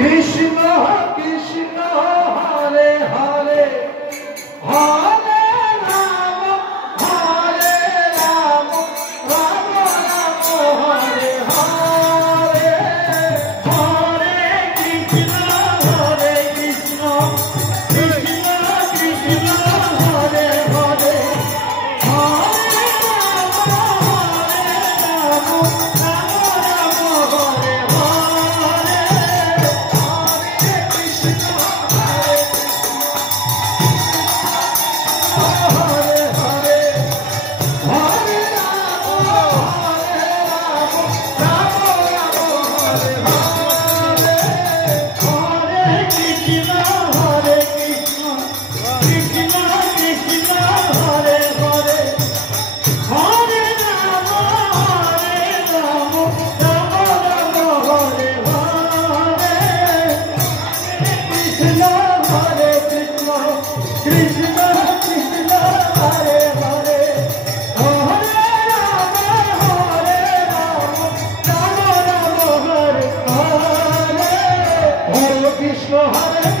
Krishna Krishna Hare Hare Hare Ram Hare Ram Ram Ram Hare Hare Hare Krishna Krishna Krishna Krishna Hare Hare Hare Ram Ram Hare Hare Hare Krishna Hare Hare Hare Ram Ram Ram Hare Hare Hare Krishna Krishna Krishna Hare Hare Hare Ram Ram Ram Hare Hare Krishna Hare Krishna Krishna Krishna Hare Hare Hare Ram Ram Ram Hare Hare Hare Krishna Hare